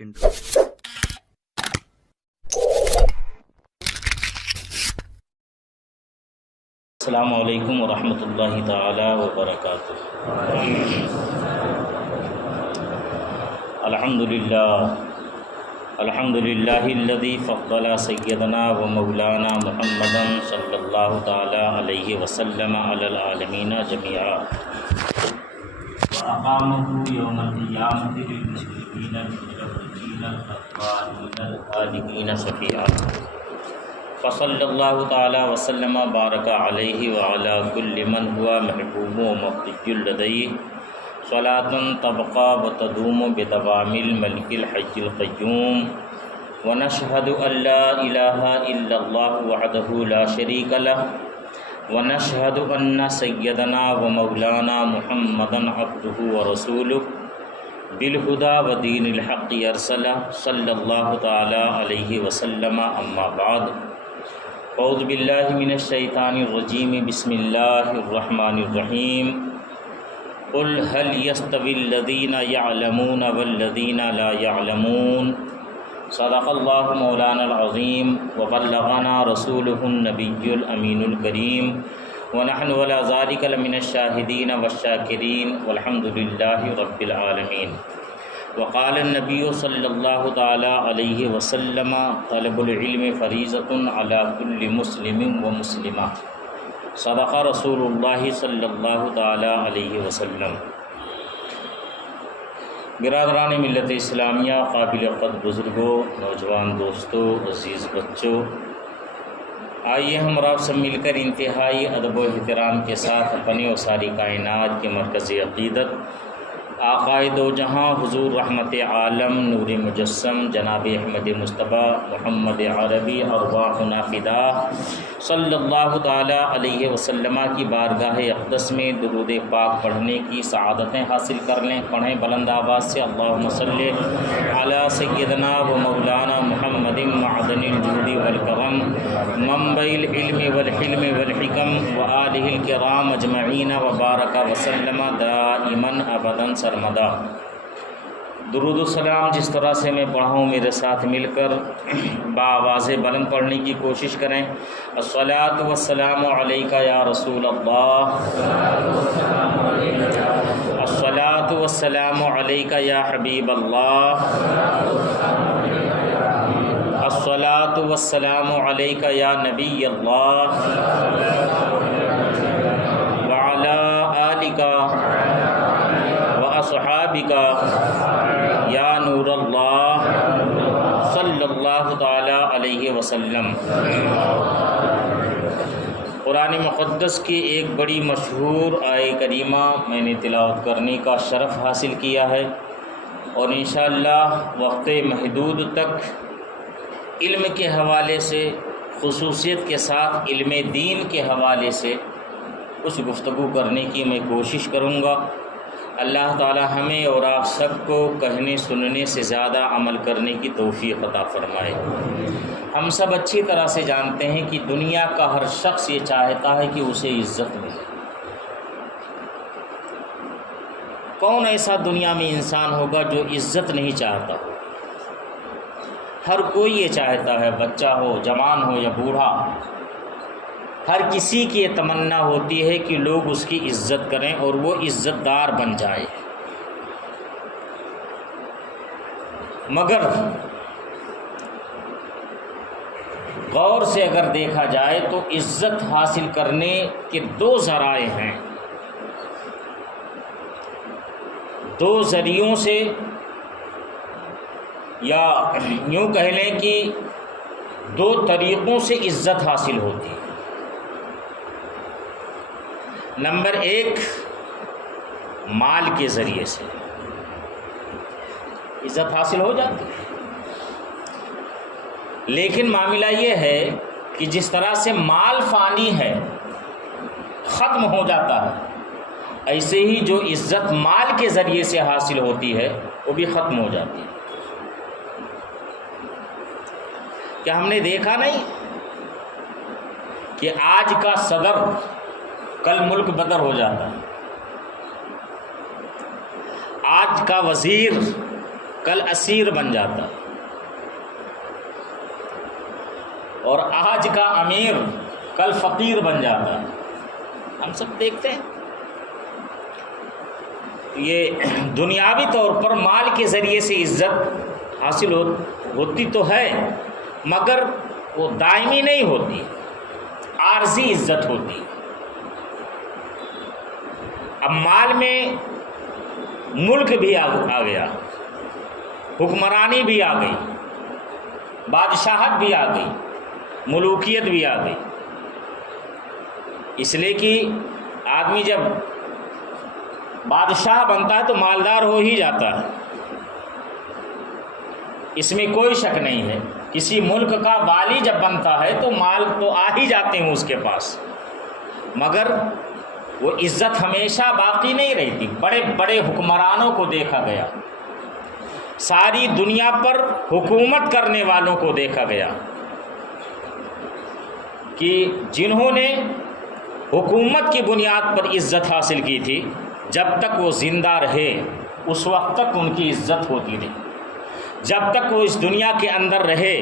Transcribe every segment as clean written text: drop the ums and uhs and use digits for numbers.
second row. السلام علیکم ورحمۃ اللہ تعالی وبرکاتہ۔ الحمد للہ الذی فضل سیدنا و مولانا محمدا صلی اللہ تعالی علیہ وسلم علی العالمین جميعا وأقامه یوم القیامۃ للمشرکین المشرکین الخالدین الخالدین شفیعا، فصلی اللہ تعالی وسلم بارک علیہ وعلی کل من ہوا محبوب و مرضی لدیہ صلاۃ تبقى وتدوم بدوام الملک الحی القیوم، ونشہد ان لا الہ الا اللہ وحدہ لا شریک لہ، ونشہد ان سیدنا و مولانا محمدا عبدہ ورسولہ بالہدی ودین الحق ارسلہ صلی اللہ تعالی علیہ وسلم، اما بعد، اعوذ باللہ من الشیطان الرجیم، بسم اللہ الرحمن الرحیم، قل هل يستوي الذین یعلمون والذین لا یعلمون، صدق اللہ مولانا العظیم وبلغنا رسولہ النبی الامین الکریم، ونحن ولا ذلک لمن الشاہدین والشاکرین والحمد للہ رب العالمین۔ وقال النبی صلی اللہ تعالی علیہ وسلم، طلب العلم فریضۃ علی کل مسلم و مسلمہ، صدق رسول اللہ صلی اللہ تعالی علیہ وسلم۔ برادران ملت اسلامیہ، قابل قدر بزرگوں، نوجوان دوستوں، عزیز بچوں، آئیے ہم اور آپ سب مل کر انتہائی ادب و احترام کے ساتھ اپنے و ساری کائنات کے مرکز عقیدت آقائے دو جہاں حضور رحمت عالم نور مجسم جناب احمد مصطفیٰ محمد عربی ارواحنا فداہ صلی اللہ تعالی علیہ وسلم کی بارگاہ اقدس میں درود پاک پڑھنے کی سعادتیں حاصل کر لیں۔ پڑھیں بلند آواز سے، اللہم صلی علی سیدنا و مولانا محمد معدن الجود والکرم، منبع العلم والحلم والحکم، وآلہ الکرام اجمعین، وبارک وسلم دائما ابدا سرمدا۔ درود و سلام جس طرح سے میں پڑھاؤں میرے ساتھ مل کر بآواز بلند پڑھنے کی کوشش کریں۔ الصلاۃ والسلام علیک یا رسول اللہ، الصلاۃ والسلام علیک یا حبیب اللہ، الصلاۃ والسلام علیک یا نبی اللہ، وعلی آلک وأصحابک یا نور اللہ صلی اللہ تعالی علیہ وسلم۔ قرآن مقدس کی ایک بڑی مشہور آیہ کریمہ میں نے تلاوت کرنے کا شرف حاصل کیا ہے، اور انشاءاللہ وقت محدود تک علم کے حوالے سے، خصوصیت کے ساتھ علم دین کے حوالے سے کچھ گفتگو کرنے کی میں کوشش کروں گا۔ اللہ تعالی ہمیں اور آپ سب کو کہنے سننے سے زیادہ عمل کرنے کی توفیق عطا فرمائے۔ ہم سب اچھی طرح سے جانتے ہیں کہ دنیا کا ہر شخص یہ چاہتا ہے کہ اسے عزت ملے۔ کون ایسا دنیا میں انسان ہوگا جو عزت نہیں چاہتا؟ ہر کوئی یہ چاہتا ہے، بچہ ہو، جوان ہو یا بوڑھا، ہر کسی کی یہ تمنا ہوتی ہے کہ لوگ اس کی عزت کریں اور وہ عزت دار بن جائے۔ مگر غور سے اگر دیکھا جائے تو عزت حاصل کرنے کے دو ذرائع ہیں، دو ذریعوں سے، یا یوں کہہ لیں کہ دو طریقوں سے عزت حاصل ہوتی ہے۔ نمبر ایک، مال کے ذریعے سے عزت حاصل ہو جاتی ہے، لیکن معاملہ یہ ہے کہ جس طرح سے مال فانی ہے، ختم ہو جاتا ہے، ایسے ہی جو عزت مال کے ذریعے سے حاصل ہوتی ہے وہ بھی ختم ہو جاتی ہے۔ کیا ہم نے دیکھا نہیں کہ آج کا صدر کل ملک بدر ہو جاتا ہے، آج کا وزیر کل اسیر بن جاتا ہے، اور آج کا امیر کل فقیر بن جاتا ہے۔ ہم سب دیکھتے ہیں یہ دنیاوی طور پر مال کے ذریعے سے عزت حاصل ہوتی تو ہے، مگر وہ دائمی نہیں ہوتی، عارضی عزت ہوتی۔ اب مال میں ملک بھی آ گیا، حکمرانی بھی آ گئی، بادشاہت بھی آ گئی، ملوکیت بھی آ گئی، اس لیے کہ آدمی جب بادشاہ بنتا ہے تو مالدار ہو ہی جاتا ہے، اس میں کوئی شک نہیں ہے۔ کسی ملک کا والی جب بنتا ہے تو مال تو آ ہی جاتے ہیں اس کے پاس، مگر وہ عزت ہمیشہ باقی نہیں رہتی۔ بڑے بڑے حکمرانوں کو دیکھا گیا، ساری دنیا پر حکومت کرنے والوں کو دیکھا گیا کہ جنہوں نے حکومت کی بنیاد پر عزت حاصل کی تھی، جب تک وہ زندہ رہے اس وقت تک ان کی عزت ہوتی رہی، جب تک وہ اس دنیا کے اندر رہے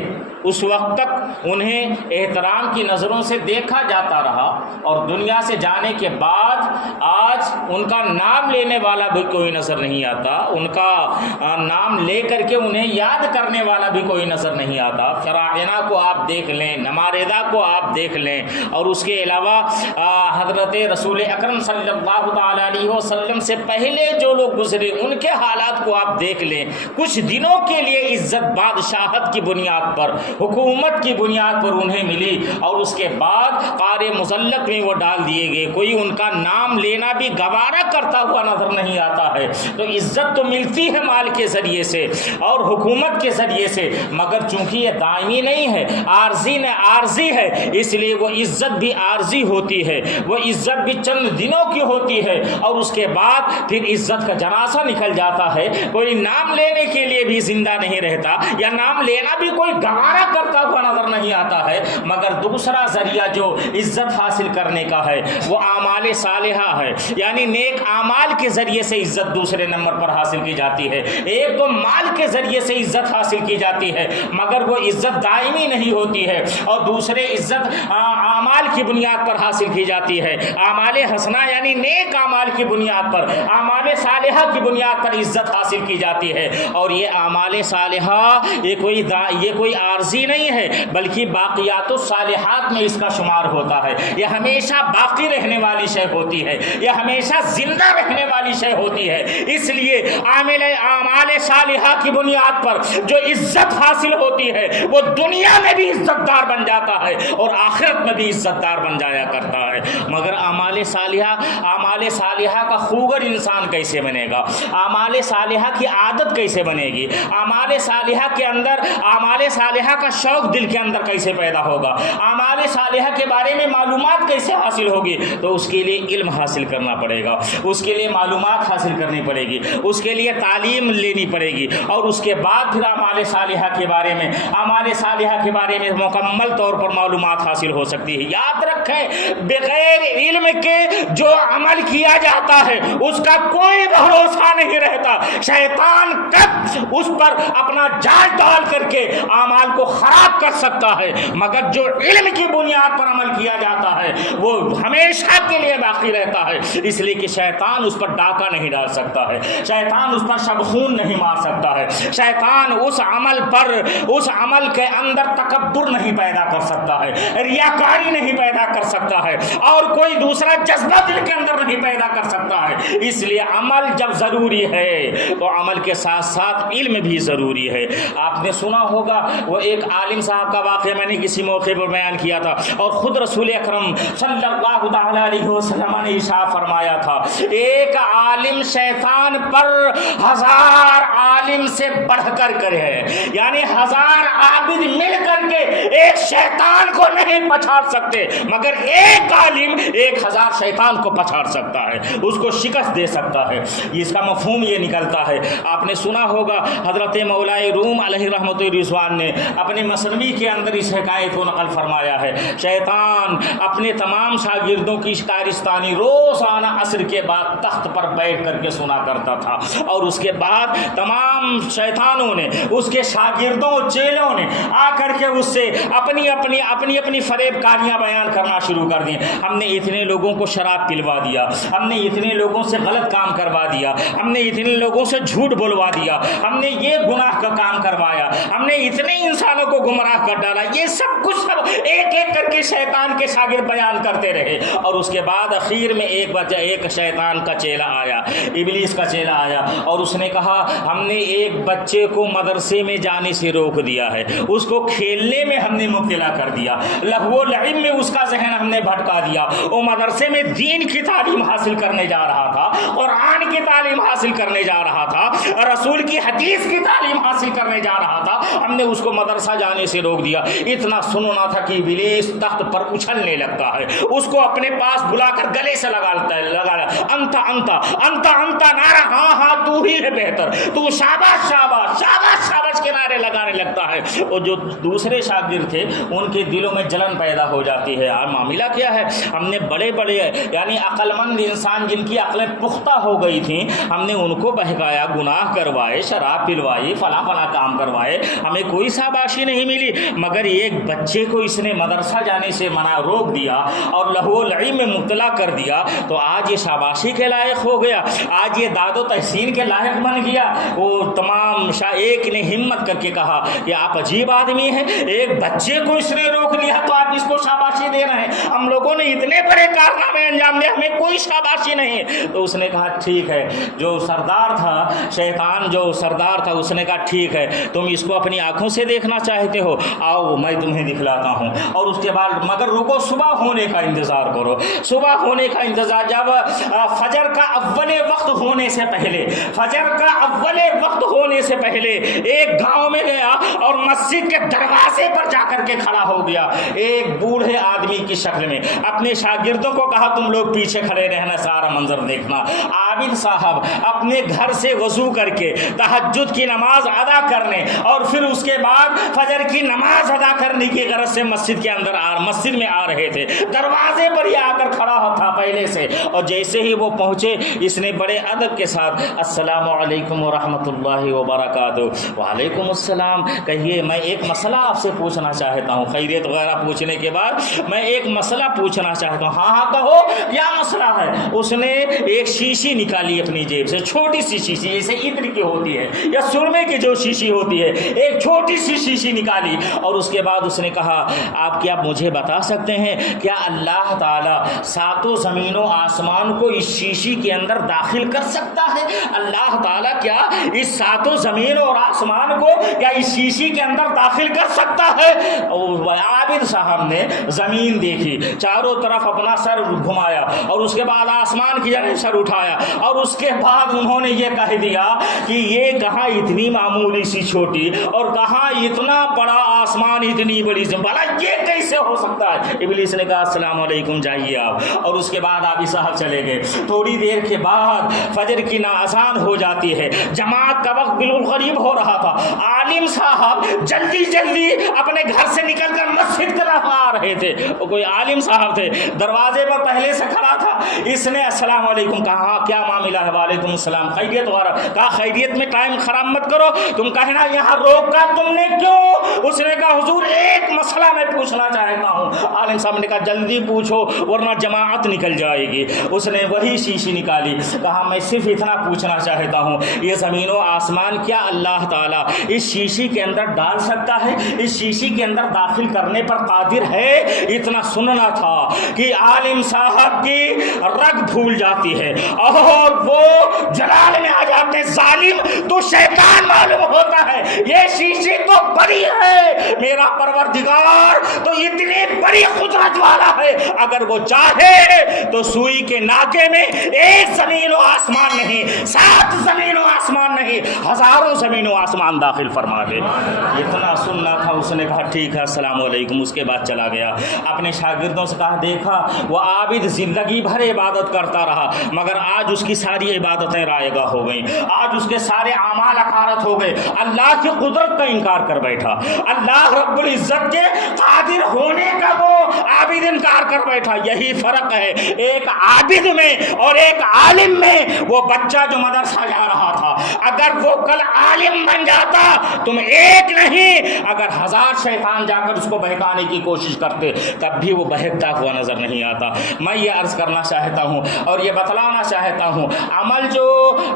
اس وقت تک انہیں احترام کی نظروں سے دیکھا جاتا رہا، اور دنیا سے جانے کے بعد آج ان کا نام لینے والا بھی کوئی نظر نہیں آتا، ان کا نام لے کر کے انہیں یاد کرنے والا بھی کوئی نظر نہیں آتا۔ فراعنہ کو آپ دیکھ لیں، نماردہ کو آپ دیکھ لیں، اور اس کے علاوہ حضرت رسول اکرم صلی اللہ تعالیٰ علیہ وسلم سے پہلے جو لوگ گزرے ان کے حالات کو آپ دیکھ لیں۔ کچھ دنوں کے لیے عزت بادشاہت کی بنیاد پر، حکومت کی بنیاد پر انہیں ملی، اور اس کے بعد قار مذلت میں وہ ڈال دیے گئے، کوئی ان کا نام لینا بھی گوارا کرتا ہوا نظر نہیں آتا ہے۔ تو عزت تو ملتی ہے مال کے ذریعے سے اور حکومت کے ذریعے سے، مگر چونکہ یہ دائمی نہیں ہے، عارضی ہے، اس لیے وہ عزت بھی عارضی ہوتی ہے، وہ عزت بھی چند دنوں کی ہوتی ہے، اور اس کے بعد پھر عزت کا جنازہ نکل جاتا ہے۔ کوئی نام لینے کے لیے بھی زندہ نہیں رہتا، یا نام لینا بھی کوئی گوارا کرتا ہوا نظر نہیں آتا ہے، مگر دوسرا ذریعہ جو عزت حاصل کرنے کا ہے وہ اعمال صالحہ ہے، یعنی نیک اعمال کے ذریعے سے عزت دوسرے نمبر پر حاصل کی جاتی ہے۔ ایک تو مال کے ذریعے سے عزت حاصل کی جاتی ہے، مگر وہ عزت دائمی نہیں ہوتی ہے، اور دوسرے عزت اعمال کی بنیاد پر حاصل کی جاتی ہے۔ اعمال حسنہ یعنی نیک اعمال کی بنیاد پر، اعمال صالحہ کی بنیاد پر عزت حاصل کی جاتی ہے، اور یہ اعمال صالحہ یہ کوئی عارضی نہیں ہے، بلکہ باقیات الصالحات میں اس کا شمار ہوتا ہے۔ یہ ہمیشہ باقی رہنے والی شے ہوتی ہے، یہ ہمیشہ زندہ رہنے والی شے ہوتی ہے۔ اس لیے اعمال صالحہ کی بنیاد پر جو عزت حاصل ہوتی ہے وہ دنیا میں بھی عزت دار بن جاتا ہے اور آخرت میں بھی عزت دار بن جایا کرتا ہے۔ مگر اعمال صالحہ کا خوگر انسان کیسے بنے گا؟ اعمال صالحہ کی عادت کیسے بنے گی؟ اعمال صالحہ کے اندر اعمال صالحہ کا شوق دل کے اندر کیسے پیدا ہوگا؟ اعمال صالحہ کے بارے میں معلومات کیسے حاصل ہوگی؟ تو اس کے لیے علم حاصل کرنا پڑے گا، اس کے لیے معلومات حاصل کرنی پڑے گی، اس کے لیے تعلیم لینی پڑے گی، اور اس کے بعد پھر اعمال صالحہ کے بارے میں مکمل طور پر معلومات حاصل ہو سکتی ہے۔ یاد رکھیں، بغیر علم کے جو عمل کیا جاتا ہے اس کا کوئی بھروسہ نہیں رہتا۔ شیطان کب اس پر اپنا جال ڈال کر کے اعمال کو خراب کر سکتا ہے، مگر جو علم کی بنیاد پر عمل کیا جاتا ہے وہ ہمیشہ کے لیے باقی رہتا ہے۔ اس لیے کہ شیطان اس پر ڈاکہ نہیں ڈال سکتا ہے، شیطان اس پر شبخون نہیں مار سکتا ہے، شیطان اس عمل کے اندر تکبر نہیں پیدا کر سکتا ہے، ریاکاری نہیں پیدا کر سکتا ہے، اور کوئی دوسرا جذبہ دل کے اندر نہیں پیدا کر سکتا ہے۔ اس لیے عمل جب ضروری ہے تو عمل کے ساتھ ساتھ علم بھی ضروری ہے۔ آپ نے سنا ہوگا وہ ایک عالم صاحب کا واقعہ میں نے کسی موقع پر بیان کیا تھا، اور خود رسول اکرم صلی اللہ تعالی علیہ وسلم نے ارشاد فرمایا تھا، ایک عالم شیطان پر 1000 عالم سے بڑھ کر ہے، یعنی 1000 عابد مل کر کے ایک شیطان کو نہیں پچھاڑ سکتے، مگر ایک عالم 1000 شیطان کو پچھاڑ سکتا ہے، اس کو شکست دے سکتا ہے۔ اس کا مفہوم یہ نکلتا ہے، آپ نے سنا ہوگا حضرت مولائے روم علیہ رحمۃ الرضوان نے اپنے مثنوی کے اندر اس حکایت کو نقل فرمایا ہے۔ شیطان اپنے تمام شاگردوں کی شکارستانی روزانہ عصر کے بعد تخت پر بیٹھ کر کے سنا کرتا تھا، اور اس کے بعد تمام شیطانوں نے، اس کے شاگردوں چیلوں نے آ کر کے اس سے اپنی فریب کاریاں بیان کرنا شروع کر دی۔ ہم نے اتنے لوگوں کو شراب پلوا دیا، ہم نے اتنے لوگوں سے غلط کام کروا دیا، ہم نے اتنے لوگوں سے جھوٹ بلوا دیا، ہم نے یہ گناہ کا کام کروایا، ہم نے اتنے انسانوں کو گمراہ کر ڈالا۔ یہ سب کچھ ایک ایک کر کے شیطان کے شاگرد بیان کرتے رہے، اور اس کے بعد اخیر میں ایک شیطان کا چیلا آیا، ابلیس کا چیلا آیا، اور اس نے کہا ہم نے ایک بچے کو مدرسے میں جانے سے روک دیا ہے، اس کو کھیلنے میں ہم نے مبتلا کر دیا، لہو و لعب میں اس کا ذہن ہم نے بھٹکا دیا۔ وہ مدرسے میں دین کی تعلیم حاصل کرنے جا رہا تھا، قرآن کی تعلیم حاصل کرنے جا رہا تھا، رسول کی حدیث کی تعلیم حاصل کرنے جا رہا تھا، ہم نے اس کو مدرسہ جانے سے روک دیا۔ اتنا سننا تھا کہ ابلیس تخت پر اچھلنے لگتا ہے، اس کو اپنے پاس بلا کر گلے سے لگا انتا انتا انتا انتا نعرہ، ہاں ہاں تو ہی ہے بہتر، تو شاباش شاباش شاباش شاباش کے نعرے لگانے لگتا ہے۔ اور جو دوسرے شاگرد تھے ان کے دلوں میں جلن پیدا ہو جاتی ہے، معاملہ کیا ہے؟ ہم نے بڑے بڑے یعنی عقل مند انسان جن کی عقلیں پختہ ہو گئی تھیں، ہم نے ان کو بہکایا، گناہ کروائے، شراب پلوائی، فلاں فلاں کام کروائے، ہمیں کوئی شاباشی نہیں ملی، مگر ایک بچے کو اس نے مدرسہ جانے سے روک دیا اور لہو و لعب میں مبتلا کر دیا، تو آج یہ شاباشی کے لائق ہو گیا، آج یہ داد و تحسین کے لائق بن گیا۔ وہ تمام ایک نے ہمت کر کے کہا کہ آپ عجیب آدمی ہیں، ایک بچے کو اس نے روک لیا تو آپ اس کو شاباشی دے رہے ہیں، ہم لوگوں نے اتنے بڑے کارنامے انجام دے، ہمیں کوئی شاباشی نہیں۔ تو اس نے کہا ٹھیک ہے، جو سردار تھا، شیطان جو سردار تھا، اس نے کہا ٹھیک ہے، تم اس کو اپنی آنکھوں سے دیکھنا چاہتے ہو، آؤ میں تمہیں دکھلاتا ہوں۔ اور اس کے بعد مگر رکو، صبح ہونے کا انتظار کرو، صبح ہونے کا انتظار، جب فجر کا اول وقت ہونے سے پہلے، فجر کا اول وقت ہونے سے پہلے ایک گاؤں میں گیا اور مسجد کے دروازے پر جا کر کے کھڑا ہو گیا، ایک بوڑھے آدمی کی شکل میں، اپنے شاگردوں کو کہا تم لوگ پیچھے کھڑے رہنا، سارا منظر دیکھنا۔ عابد صاحب اپنے گھر سے وضو کر کے تہجد کی نماز ادا کرنے اور پھر اس کے بعد فجر کی نماز ادا کرنے کی غرض سے مسجد میں آ رہے تھے، دروازے پر ہی آ کر کھڑا تھا پہلے سے، اور جیسے ہی وہ پہنچے اس نے بڑے ادب کے ساتھ السلام علیکم ورحمۃ اللہ وبرکاتہ۔ وعلیکم السلام، کہیے میں ایک مسئلہ آپ سے پوچھنا چاہتا ہوں۔ خیریت وغیرہ پوچھنے کے بعد میں ایک مسئلہ پوچھنا چاہتا ہوں۔ ہاں ہاں کہو، کیا مسئلہ ہے؟ اس نے ایک شیشی نکالی اپنی جیب سے، چھوٹی سی شیشی جیسے عطر کی ہوتی ہے یا سرمے کی جو شیشی ہوتی ہے، ایک چھوٹی سی شیشی نکالی، اور اس کے بعد اس نے کہا آپ کیا مجھے بتا سکتے ہیں کیا اللہ تعالیٰ ساتوں زمین و آسمان کو اس شیشی کے اندر داخل کر سکتا ہے؟ اللہ تعالیٰ کیا اس ساتوں زمین اور آسمان کو کیا اس شیشی کے اندر داخل کر سکتا ہے؟ عابد صاحب نے زمین دیکھی، چاروں طرف اپنا سر گھمایا اور اس کے بعد آسمان کی جانب سر اٹھایا، اور اس کے بعد انہوں نے یہ کہہ دیا کہ یہ کہاں اتنی معمولی سی چھوٹی اور کہاں اتنا بڑا آسمان، اتنی بڑی بھلا یہ کیسے ہو سکتا ہے؟ ابلیس نے کہا السلام علیکم جائیے آپ، اور اس کے بعد عابد صاحب چلے گئے۔ تھوڑی دیر کے بعد فجر کی اذان ہو جاتی ہے، جماعت کا وقت بالکل قریب ہو رہا تھا، عالم صاحب جلدی جلدی اپنے گھر سے نکل کر مسجد کی طرف آ رہے تھے۔ وہ کوئی عالم صاحب تھے، دروازے پر پہلے سے کھڑا تھا، اس نے السلام علیکم کہا، کیا معاملہ ہے؟ وعلیکم السلام، خیریت وغیرہ؟ کہا خیریت میں ٹائم خراب مت کرو، تم کہنا یہاں روکا تم نے کیوں؟ اس نے کہا حضور ایک مسئلہ میں پوچھنا چاہتا ہوں۔ عالم صاحب نے کہا جلدی پوچھو ورنہ جماعت نکل جائے گی۔ اس نے وہی شیشی نکالی، کہا میں صرف اتنا پوچھنا چاہتا ہوں، یہ زمین و آسمان کیا اللہ تعالیٰ اس شیشی کے اندر ڈال سکتا ہے؟ اس شیشی کے اندر داخل کرنے پر قادر ہے؟ اتنا سننا تھا کہ عالم صاحب کی رگ بھول جاتی ہے اور وہ جلال میں آ جاتے، ظالم تو شیطان معلوم ہوتا ہے، یہ شیشی تو بڑی ہے میرا پروردگار تو اتنی بڑی قدرت والا ہے، اگر وہ چاہے تو سوئی کے ناکے میں ایک زمین و آسمان نہیں، 7 زمین و آسمان نہیں، ہزاروں زمین و آسمان داخل فرما دے۔ اتنا سننا تھا، اس نے کہا ٹھیک ہے السلام علیکم، اس کے بعد چلا گیا۔ اپنے شاگردوں سے کہا دیکھا وہ عابد زندگی بھر عبادت کرتا رہا، مگر آج اس کی ساری عبادتیں رائے گاہ ہو گئیں، آج اس کے سارے اعمال اکارت ہو گئے، اللہ کی قدرت کا انکار کر بیٹھا، اللہ رب العزت کے قادر ہونے کا وہ عابد انکار کر بیٹھا۔ یہی فرق ہے ایک عابد میں اور ایک عالم میں۔ وہ بچہ جو مدرسہ جا رہا تھا، اگر وہ کل عالم بن جاتا، تم ایک نہیں اگر 1000 شیطان جا کر اس کو بہکانے کی کوشش کرتے، تب بھی وہ بہکتا ہوا نظر نہیں آتا۔ میں یہ عرض کرنا چاہتا ہوں اور یہ بتلانا چاہتا ہوں، عمل جو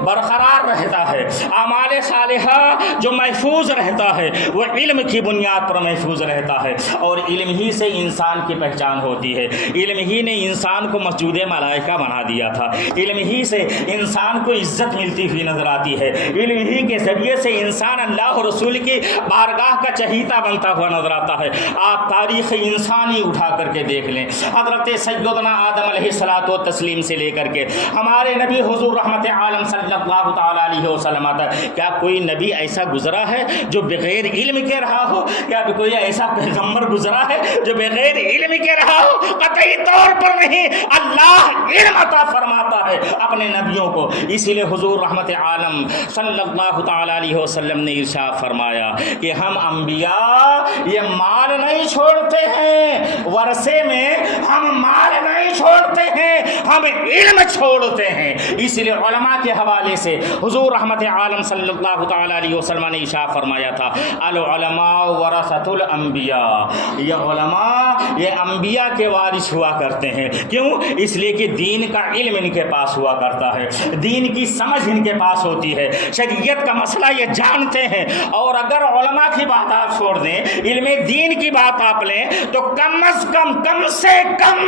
برقرار رہتا ہے، اعمال صالحہ جو محفوظ رہتا ہے، وہ علم کی بنیاد پر محفوظ رہتا ہے، اور علم ہی سے انسان کی پہچان ہوتی ہے۔ علم ہی نے انسان کو مسجود ملائکہ بنا دیا تھا، علم ہی سے انسان کو عزت ملتی ہوئی نظر آتی ہے، علم ہی کے ذریعے سے انسان اللہ اور رسول کی بارگاہ کا چہیتا بنتا ہوا نظر آتا ہے۔ آپ تاریخ انسانی اٹھا کر کے دیکھ لیں، حضرت سیدنا آدم علیہ الصلوۃ والتسلیم سے لے کر کے ہمارے نبی حضور رحمت عالم صلی اللہ تعالی علیہ وسلم تک، کیا کوئی نبی ایسا گزرا ہے جو بغیر علم کے رہا ہو؟ کیا کوئی ایسا پیغمبر گزرا ہے جو بغیر علم کے رہا ہو؟ قطعی طور پر نہیں۔ اللہ علم عطا فرماتا ہے اپنے نبیوں کو، اسی لیے حضور رحمت عالم صلی اللہ تعالی علیہ وسلم نے ارشاد فرمایا کہ ہم انبیاء یہ مال نہیں چھوڑتے ہیں، ورثے میں ہم مال نہیں چھوڑتے ہیں، ہم علم چھوڑتے ہیں۔ اس لیے علماء کے حوالے سے حضور رحمت عالم صلی اللہ تعالی علیہ وسلم نے ارشاد فرمایا تھا العلماء ورثۃ الانبیاء، یہ علماء یہ انبیاء کے وارث ہوا کرتے ہیں۔ کیوں؟ اس لیے کہ دین کا علم ان کے پاس ہوا کرتا ہے، دین کی سمجھ ان کے پاس ہوتی ہے، شریعت کا مسئلہ یہ جانتے ہیں۔ اور اگر علماء کی بات آپ چھوڑ دیں، علم دین کی بات آپ لیں، تو کم از کم کم سے کم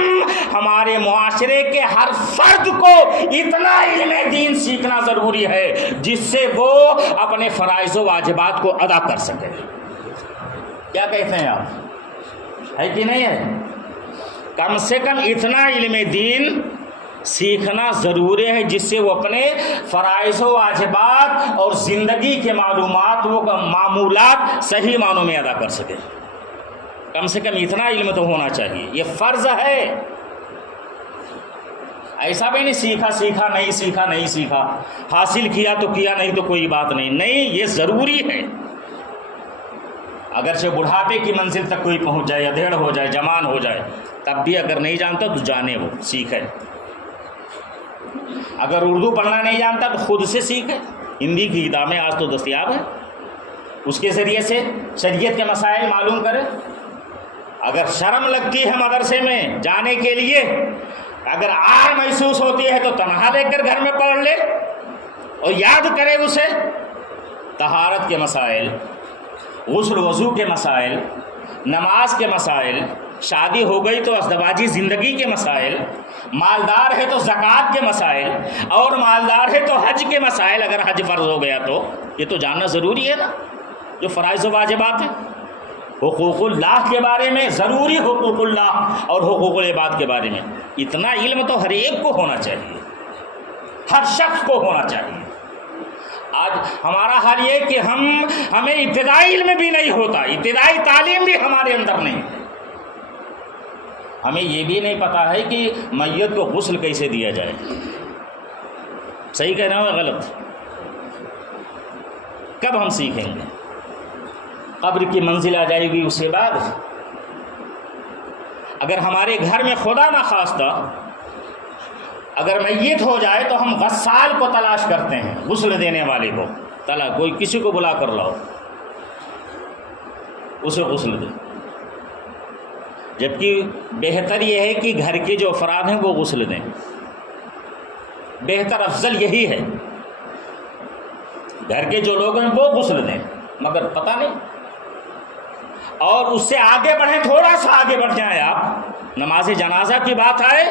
ہمارے معاشرے کے ہر فرد کو اتنا علم دین سیکھنا ضروری ہے جس سے وہ اپنے فرائض و واجبات کو ادا کر سکے۔ کیا کہتے ہیں آپ؟ ہے کہ نہیں ہے؟ کم سے کم اتنا علم دین سیکھنا ضروری ہے جس سے وہ اپنے فرائض و واجبات اور زندگی کے معلومات و معمولات صحیح معنوں میں ادا کر سکے۔ کم سے کم اتنا علم تو ہونا چاہیے، یہ فرض ہے۔ ایسا بھی نہیں سیکھا سیکھا نہیں سیکھا نہیں سیکھا، حاصل کیا تو کیا، نہیں تو کوئی بات نہیں، نہیں یہ ضروری ہے۔ اگرچہ بڑھاپے کی منزل تک کوئی پہنچ جائے، ادھیڑ ہو جائے، جوان ہو جائے، تب بھی اگر نہیں جانتا تو جانے، وہ سیکھے۔ اگر اردو پڑھنا نہیں جانتا تو خود سے سیکھے، ہندی کی کتابیں آج تو دستیاب ہیں، اس کے ذریعے سے شریعت کے مسائل معلوم کرے۔ اگر شرم لگتی ہے مدرسے میں جانے کے لیے، اگر آر محسوس ہوتی ہے تو تنہا لے کر گھر میں پڑھ لے اور یاد کرے اسے۔ طہارت کے مسائل، غسل وضو کے مسائل، نماز کے مسائل، شادی ہو گئی تو ازدواجی زندگی کے مسائل، مالدار ہے تو زکوٰۃ کے مسائل، اور مالدار ہے تو حج کے مسائل، اگر حج فرض ہو گیا تو یہ تو جاننا ضروری ہے نا، جو فرائض و واجبات ہیں۔ حقوق اللہ کے بارے میں، ضروری حقوق اللہ اور حقوق العباد کے بارے میں اتنا علم تو ہر ایک کو ہونا چاہیے، ہر شخص کو ہونا چاہیے۔ آج ہمارا حال یہ کہ ہمیں ابتدائی علم بھی نہیں ہوتا، ابتدائی تعلیم بھی ہمارے اندر نہیں، ہمیں یہ بھی نہیں پتا ہے کہ میت کو غسل کیسے دیا جائے۔ صحیح کہہ رہا ہوں یا غلط؟ کب ہم سیکھیں گے؟ قبر کی منزل آ جائے گی، اس کے بعد اگر ہمارے گھر میں خدا نخواستہ اگر میت ہو جائے تو ہم غسال کو تلاش کرتے ہیں، غسل دینے والے کو کوئی کسی کو بلا کر لاؤ، اسے غسل دے۔ جبکہ بہتر یہ ہے کہ گھر کے جو افراد ہیں وہ غسل دیں، بہتر افضل یہی ہے، گھر کے جو لوگ ہیں وہ غسل دیں، مگر پتہ نہیں۔ اور اس سے آگے بڑھیں، تھوڑا سا آگے بڑھ جائیں آپ، نماز جنازہ کی بات آئے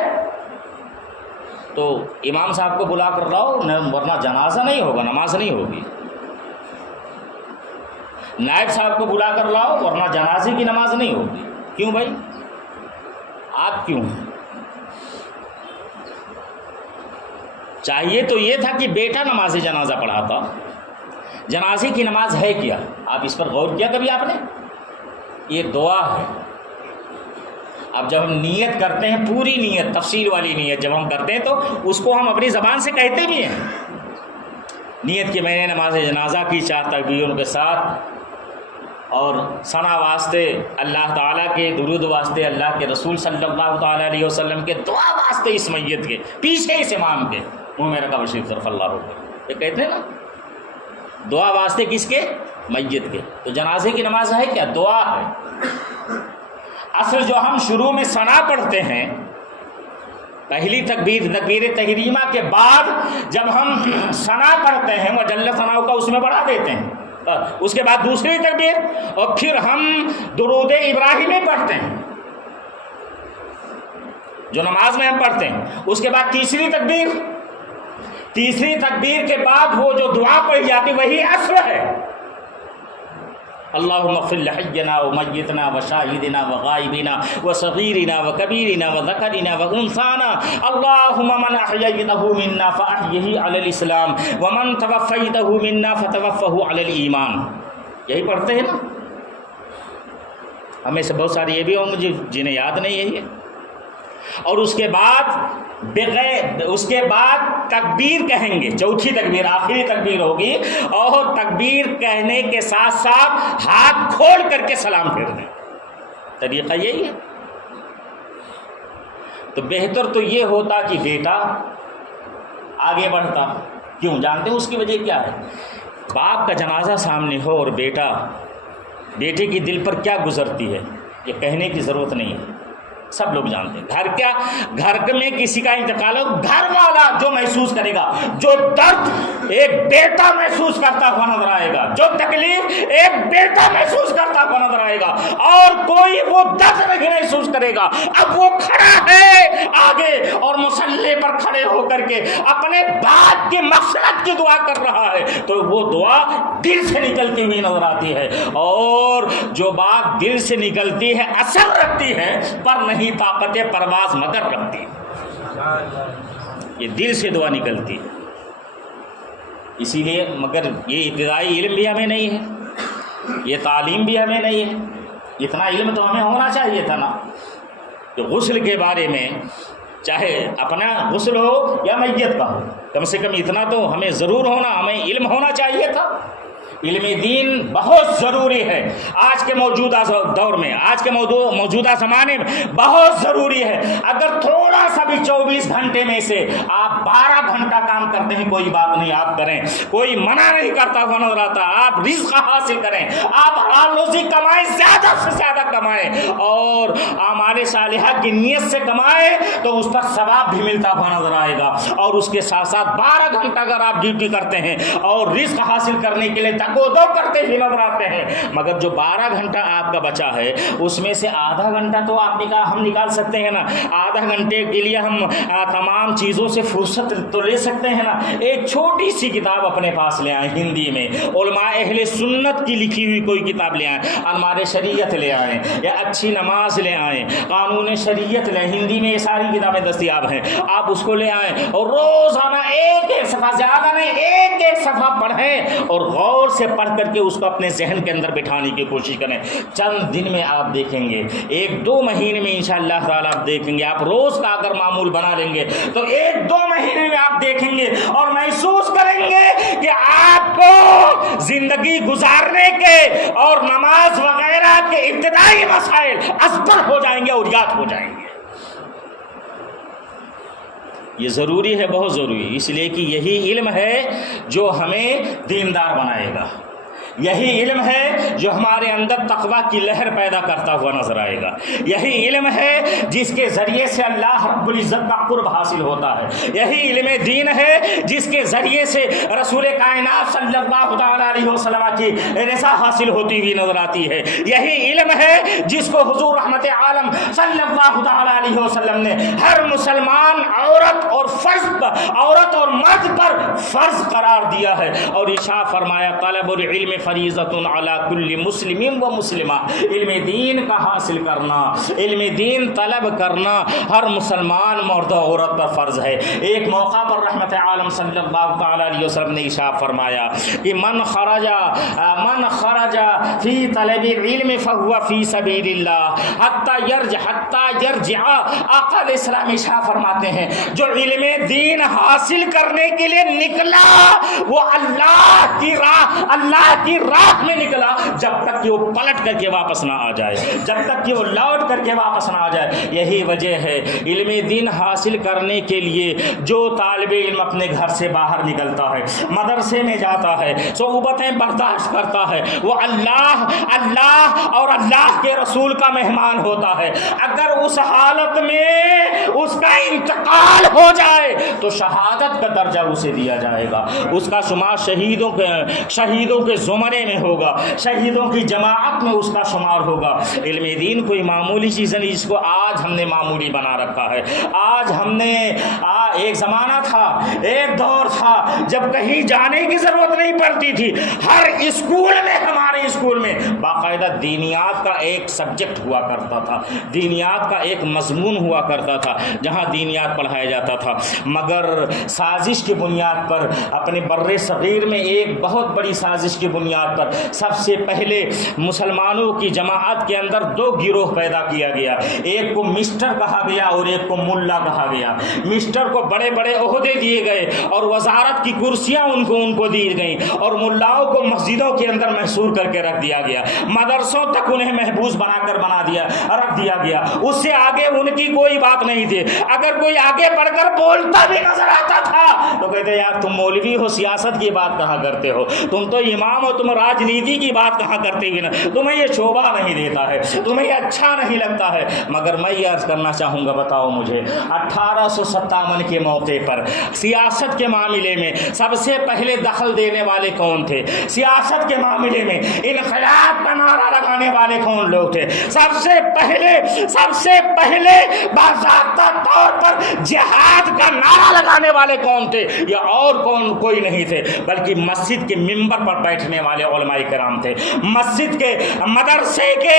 تو امام صاحب کو بلا کر لاؤ، ورنہ جنازہ نہیں ہوگا، نماز نہیں ہوگی۔ نائب صاحب کو بلا کر لاؤ ورنہ جنازے کی نماز نہیں ہوگی۔ کیوں بھائی؟ آپ کیوں؟ چاہیے تو یہ تھا کہ بیٹا نماز جنازہ پڑھاتا۔ جنازے کی نماز ہے کیا؟ آپ اس پر غور کیا کبھی آپ نے؟ یہ دعا ہے۔ اب جب ہم نیت کرتے ہیں، پوری نیت، تفصیل والی نیت جب ہم کرتے ہیں تو اس کو ہم اپنی زبان سے کہتے بھی ہیں۔ نیت کہ میں نے نماز جنازہ کی 4 تکبیروں کے ساتھ، اور ثنا واسطے اللہ تعالیٰ کے، درود واسطے اللہ کے رسول صلی اللہ تعالیٰ علیہ وسلم کے، دعا واسطے اس میت کے، پیچھے اس امام کے، منہ میں رکھا بشیر طرف اللہ ہو گئے، یہ کہتے ہیں نا، دعا واسطے کس کے؟ میت کے۔ تو جنازے کی نماز ہے کیا؟ دعا ہے۔ اصل جو ہم شروع میں ثنا پڑھتے ہیں، پہلی تکبیر تحریمہ کے بعد جب ہم ثنا پڑھتے ہیں، وہ جل ثناء کا اس میں بڑھا دیتے ہیں، اس کے بعد دوسری تکبیر، اور پھر ہم درود ابراہیمی پڑھتے ہیں جو نماز میں ہم پڑھتے ہیں، اس کے بعد تیسری تکبیر کے بعد وہ جو دعا پڑھی جاتی وہی اصل ہے۔ اللہم اغفر لحینا ومیتنا وشاہدنا وغائبنا وصغیرنا وکبیرنا وذکرنا وانثانا اللہم من احییتہ منا فاحیہ علی الاسلام ومن توفیتہ منا فتوفہ علی الایمان۔ یہی پڑھتے ہیں نا؟ ہمیں سے بہت سارے یہ بھی ہوں مجھے جنہیں یاد نہیں ہے۔ اور اس کے بعد تکبیر کہیں گے، چوتھی تکبیر، آخری تکبیر ہوگی، اور تکبیر کہنے کے ساتھ ساتھ ہاتھ کھول کر کے سلام پھیر دیں۔ طریقہ یہی ہے۔ تو بہتر تو یہ ہوتا کہ بیٹا آگے بڑھتا۔ کیوں؟ جانتے ہیں اس کی وجہ کیا ہے؟ باپ کا جنازہ سامنے ہو اور بیٹے کی دل پر کیا گزرتی ہے، یہ کہنے کی ضرورت نہیں ہے، سب لوگ جانتے ہیں۔ گھر میں کسی کا انتقال ہو، گھر والا جو محسوس کرے گا، جو درد ایک بیٹا محسوس کرتا ہوا نظر آئے گا، جو تکلیف ایک بیٹا محسوس کرتا ہوا نظر آئے گا، اور کوئی وہ درد نہیں محسوس کرے گا۔ اب وہ کھڑا ہے آگے اور مصلی پر کھڑے ہو کر کے اپنے باپ کی مغفرت کی دعا کر رہا ہے، تو وہ دعا دل سے نکلتی ہوئی نظر آتی ہے، اور جو بات دل سے نکلتی ہے اثر رکھتی ہے، پر نہیں طاقت پرواز مگر رکھتی ہے۔ یہ دل سے دعا نکلتی ہے۔ اسی لیے مگر یہ ابتدائی علم بھی ہمیں نہیں ہے، یہ تعلیم بھی ہمیں نہیں ہے۔ اتنا علم تو ہمیں ہونا چاہیے تھا نا کہ غسل کے بارے میں، چاہے اپنا غسل ہو یا میت کا ہو، کم سے کم اتنا تو ہمیں ضرور ہونا، ہمیں علم ہونا چاہیے تھا۔ علم دین بہت ضروری ہے آج کے موجودہ دور میں، آج کے موجودہ زمانے میں بہت ضروری ہے۔ اگر تھوڑا سا بھی 24 گھنٹے میں سے آپ 12 گھنٹہ کام کرتے ہیں، کوئی بات نہیں، آپ کریں، کوئی منع نہیں کرتا ہوا نظر آتا۔ آپ رزق حاصل کریں، آپ حلال روزی کمائیں، زیادہ سے زیادہ کمائیں، اور اعمال صالحہ کی نیت سے کمائیں تو اس پر ثواب بھی ملتا ہوا نظر آئے گا۔ اور اس کے ساتھ ساتھ 12 گھنٹہ اگر آپ ڈیوٹی کرتے ہیں اور رزق حاصل کرنے کے لیے وہ دو کرتے ہی نظر آتے ہیں، مگر جو 12 گھنٹہ آپ کا بچا ہے اس میں سے آدھا گھنٹہ تو ہم نکال سکتے ہیں نا۔ آدھا گھنٹے کے لیے ہم تمام چیزوں سے فرصت تو لے سکتے ہیں نا۔ ایک چھوٹی سی کتاب اپنے پاس لے آئیں، ہندی میں علماء اہل سنت کی لکھی ہوئی کوئی کتاب لے آئیں، انمار شریعت لے آئیں، یا اچھی نماز لے آئیں، قانون شریعت لیں، ہندی میں یہ ساری کتابیں دستیاب ہیں، آپ اس کو لے آئیں اور روزانہ ایک صفحہ، زیادہ نہیں ایک صفحہ پڑھیں، اور غور سے پڑھ کر کے اس کو اپنے ذہن کے اندر بٹھانے کی کوشش کریں۔ چند دن میں آپ دیکھیں گے، 1-2 مہینے میں انشاءاللہ تعالیٰ آپ دیکھیں گے، آپ روز کا اگر معمول بنا لیں گے تو 1-2 مہینے میں آپ دیکھیں گے اور محسوس کریں گے کہ آپ کو زندگی گزارنے کے اور نماز وغیرہ کے ابتدائی مسائل ازبر ہو جائیں گے اور یاد ہو جائیں گے۔ یہ ضروری ہے، بہت ضروری، اس لیے کہ یہی علم ہے جو ہمیں دیندار بنائے گا، یہی علم ہے جو ہمارے اندر تقویٰ کی لہر پیدا کرتا ہوا نظر آئے گا، یہی علم ہے جس کے ذریعے سے اللہ رب العزت کا قرب حاصل ہوتا ہے، یہی علم دین ہے جس کے ذریعے سے رسول کائنات صلی اللہ تعالیٰ علیہ وسلم کی رضا حاصل ہوتی ہوئی نظر آتی ہے، یہی علم ہے جس کو حضور رحمت عالم صلی اللہ تعالیٰ علیہ وسلم نے ہر مسلمان عورت اور مرد پر فرض قرار دیا ہے، اور ارشاد فرمایا طلب العلم فریضۃ علی کل مسلم و مسلمہ، علم دین کا حاصل کرنا، علم دین طلب کرنا ہر مسلمان مرد و عورت پر فرض ہے۔ ایک موقع پر رحمت عالم صلی اللہ تعالی علیہ وسلم نے ارشاد فرمایا کہ من خرج فی طلب علم فهو فی سبیل اللہ حتی یرجع۔ آقا علیہ السلام ارشاد فرماتے ہیں جو علم دین حاصل کرنے کے لیے نکلا وہ اللہ کی راہ میں نکلا، جب تک کہ وہ پلٹ کر کے واپس نہ آ جائے، جب تک کہ وہ لوٹ کر کے واپس نہ آ جائے۔ یہی وجہ ہے علم دین حاصل کرنے کے لیے جو طالب علم اپنے گھر سے باہر نکلتا ہے، مدرسے میں جاتا ہے، صعوبتیں برداشت کرتا ہے، وہ اللہ اور اللہ کے رسول کا مہمان ہوتا ہے۔ اگر اس حالت میں اس کا انتقال ہو جائے تو شہادت کا درجہ اسے دیا جائے گا، اس کا شمار شہیدوں کے زمرے میں ہوگا، شہیدوں کی جماعت میں اس کا شمار ہوگا۔ علم دین کوئی معمولی چیز نہیں جس کو آج ہم نے معمولی بنا رکھا ہے۔ آج ہم نے ایک زمانہ تھا، ایک دور تھا جب کہیں جانے کی ضرورت نہیں پڑتی تھی، ہر اسکول میں، ہمارے اسکول میں باقاعدہ دینیات کا ایک سبجیکٹ ہوا کرتا تھا، دینیات کا ایک مضمون ہوا کرتا تھا جہاں دینیات پڑھایا جاتا تھا۔ مگر سازش کی بنیاد پر اپنے بر صغیر میں ایک بہت بڑی سازش کی بنیاد پر سب سے پہلے مسلمانوں کی جماعت کے اندر دو گروہ پیدا کیا گیا، ایک کو مسٹر کہا گیا اور ایک کو ملا کہا گیا۔ مسٹر کو بڑے بڑے عہدے دیے گئے اور وزارت کی کرسیاں ان کو دی گئیں، اور ملاؤں کو مسجدوں کے اندر محصور کر کے رکھ دیا گیا، مدرسوں تک انہیں محبوس رکھ دیا گیا۔ اس سے آگے ان کی کوئی بات نہیں تھی۔ اگر کوئی آگے بڑھ کر بولتا بھی نظر آتا تھا تو کہتے یار تم مولوی ہو، سیاست کی بات کہاں کرتے ہو، تم تو امام ہو، تم راجنیتی کی بات کہاں کرتے ہوئے نا، تمہیں یہ شعبہ نہیں دیتا ہے، تمہیں یہ اچھا نہیں لگتا ہے۔ مگر میں یہ عرض کرنا چاہوں گا، بتاؤ مجھے 1857 کے موقع پر سیاست کے معاملے میں سب سے پہلے دخل دینے والے کون تھے؟ سیاست کے معاملے میں انقلاب کا نعرہ لگانے والے کون لوگ تھے؟ سب سے پہلے باضابطہ طور پر جہاد کا نعرہ لگانے والے کون تھے؟ یا اور کوئی نہیں تھے، بلکہ مسجد کے منبر پر بیٹھنے والے علماء کرام تھے، مسجد کے مدرسے کے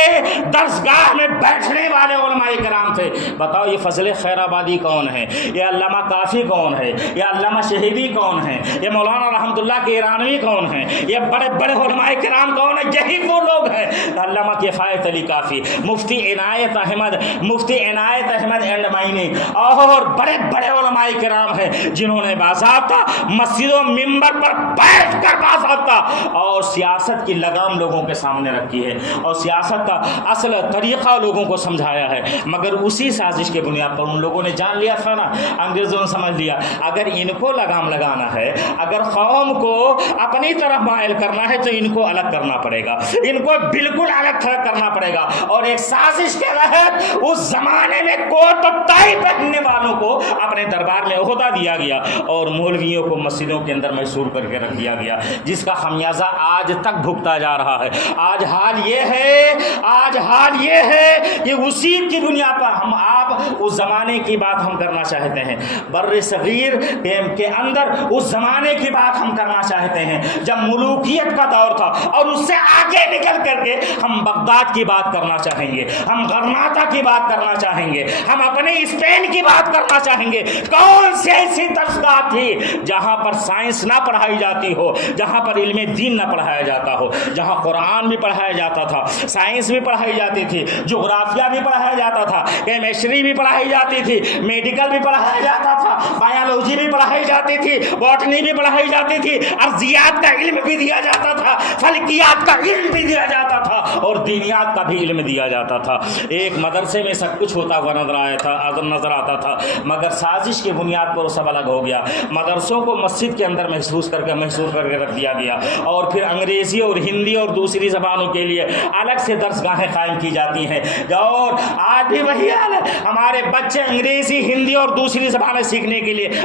درسگاہ میں بیٹھنے والے علماء کرام تھے۔ بتاؤ یہ فضل خیر آبادی کون ہے؟ یہ علامہ کافی کون ہے؟ یہ علامہ شہیدی کون ہے؟ یہ مولانا رحمت اللہ کے ایرانوی کون ہیں؟ یہ بڑے بڑے علماء کرام کون ہیں؟ یہی وہ لوگ ہیں، علامہ کفایت علی کافی، مفتی عنایت احمد اینڈمائنی اور بڑے بڑے علماء کرام ہیں جنہوں نے باضابطہ مسجدوں منبر پر بیٹھ کر باضابطہ اور سیاست کی لگام لوگوں کے سامنے رکھی ہے اور سیاست کا اصل طریقہ لوگوں کو سمجھایا ہے۔ مگر اسی سازش کے بنیاد پر ان لوگوں نے جان لیا تھا نا، انگریزوں نے سمجھ لیا اگر ان کو لگام لگانا ہے، اگر قوم کو اپنی طرف مائل کرنا ہے تو ان کو الگ کرنا پڑے گا، ان کو بالکل الگ تھلگ کرنا پڑے گا۔ اور ایک سازش کے تحت اس زمانے میں کوٹ و ٹائی پہننے والوں کو اپنے دربار میں عہدہ دیا گیا اور مولویوں کو مسجدوں کے اندر محصور کر کے رکھ دیا گیا، جس کا خمیازہ آج تک بھگتا جا رہا ہے۔ آج حال یہ ہے کہ اسی کی بنیاد پر آپ اس زمانے کی بات ہم کرنا چاہتے ہیں، بر صغیر کے اندر اس زمانے کی بات ہم کرنا چاہتے ہیں جب ملوکیت کا دور تھا، اور اس سے آگے نکل کر کے ہم بغداد کی بات کرنا چاہیں گے، ہم غرناطہ کی بات کرنا چاہیں گے، ہم اپنے اسپین کی بات کرنا چاہیں گے۔ کون سی ایسی درسگاہ تھی جہاں پر سائنس نہ پڑھائی جاتی ہو، جہاں پر علم دین نہ پڑھایا جاتا ہو، جہاں قرآن بھی پڑھایا جاتا تھا، سائنس بھی پڑھائی جاتی تھی، جغرافیہ بھی پڑھایا جاتا تھا، کیمسٹری بھی پڑھائی جاتی تھی، میڈیکل بھی پڑھایا جاتا تھا، بایولوجی بھی پڑھائی جاتی تھی، باٹنی بھی پڑھائی جاتی تھی، ارضیات کا علم بھی دیا جاتا تھا، فلکیات کا علم بھی دیا جاتا تھا اور دینیات کا بھی علم دیا جاتا تھا۔ ایک مدرسے میں سب کچھ ہوتا ہوا نظر آتا تھا، مگر سازش کی بنیاد پر وہ سب الگ ہو گیا۔ مدرسوں کو مسجد کے اندر محسوس کر کے رکھ دیا گیا، اور پھر انگریزی اور ہندی اور دوسری زبانوں کے لیے الگ سے درسگاہیں قائم کی جاتی ہیں، اور آج بھی وہی حال ہے، ہمارے بچے انگریزی، ہندی اور دوسری زبانیں سیکھنے کے لیے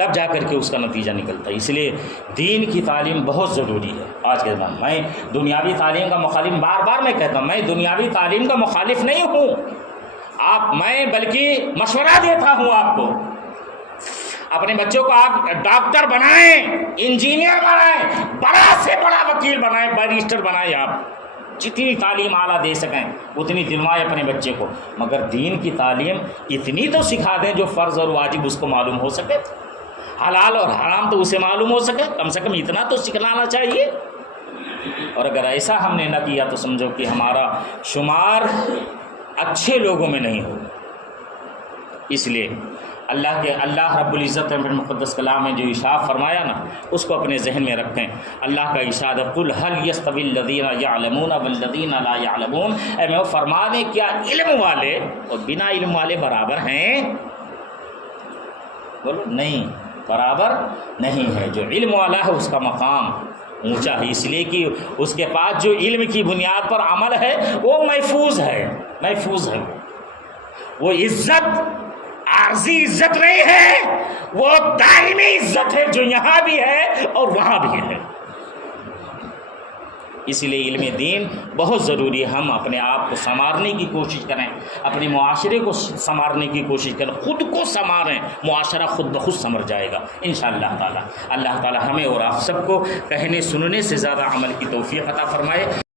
تب جا کر کے اس کا نتیجہ نکلتا ہے۔ اس لیے دین کی تعلیم بہت ضروری ہے آج کے زمانے میں۔ میں دنیاوی تعلیم کا مخالف، بار بار میں کہتا ہوں، میں دنیاوی تعلیم کا مخالف نہیں ہوں، میں بلکہ مشورہ دیتا ہوں آپ کو، اپنے بچوں کو آپ ڈاکٹر بنائیں، انجینئر بنائیں، بڑا سے بڑا وکیل بنائیں، بیرسٹر بنائیں، آپ جتنی تعلیم اعلیٰ دے سکیں اتنی دلوائیں اپنے بچے کو، مگر دین کی تعلیم اتنی تو سکھا دیں جو فرض اور واجب اس کو معلوم ہو سکے، حلال اور حرام تو اسے معلوم ہو سکے، کم سے کم اتنا تو سکھلانا چاہیے۔ اور اگر ایسا ہم نے نہ کیا تو سمجھو کہ ہمارا شمار اچھے لوگوں میں نہیں ہوگا۔ اس لیے اللہ رب العزت نے مقدس کلام میں جو ارشاد فرمایا نا، اس کو اپنے ذہن میں رکھیں۔ اللہ کا ارشاد ہے، قل هل يستوي الذين يعلمون والذين لا يعلمون، اے میں فرما دیں کیا علم والے اور بنا علم والے برابر ہیں؟ بولو نہیں، برابر نہیں ہے۔ جو علم والا ہے اس کا مقام اونچا ہے، اس لیے کہ اس کے پاس جو علم کی بنیاد پر عمل ہے وہ محفوظ ہے، وہ عزت عارضی عزت نہیں ہے، وہ دائمی عزت ہے جو یہاں بھی ہے اور وہاں بھی ہے۔ اس لیے علم دین بہت ضروری ہے۔ ہم اپنے آپ کو سنوارنے کی کوشش کریں، اپنے معاشرے کو سنوارنے کی کوشش کریں، خود کو سنواریں، معاشرہ خود بخود سنور جائے گا انشاءاللہ تعالی۔ اللہ تعالی ہمیں اور آپ سب کو کہنے سننے سے زیادہ عمل کی توفیق عطا فرمائے۔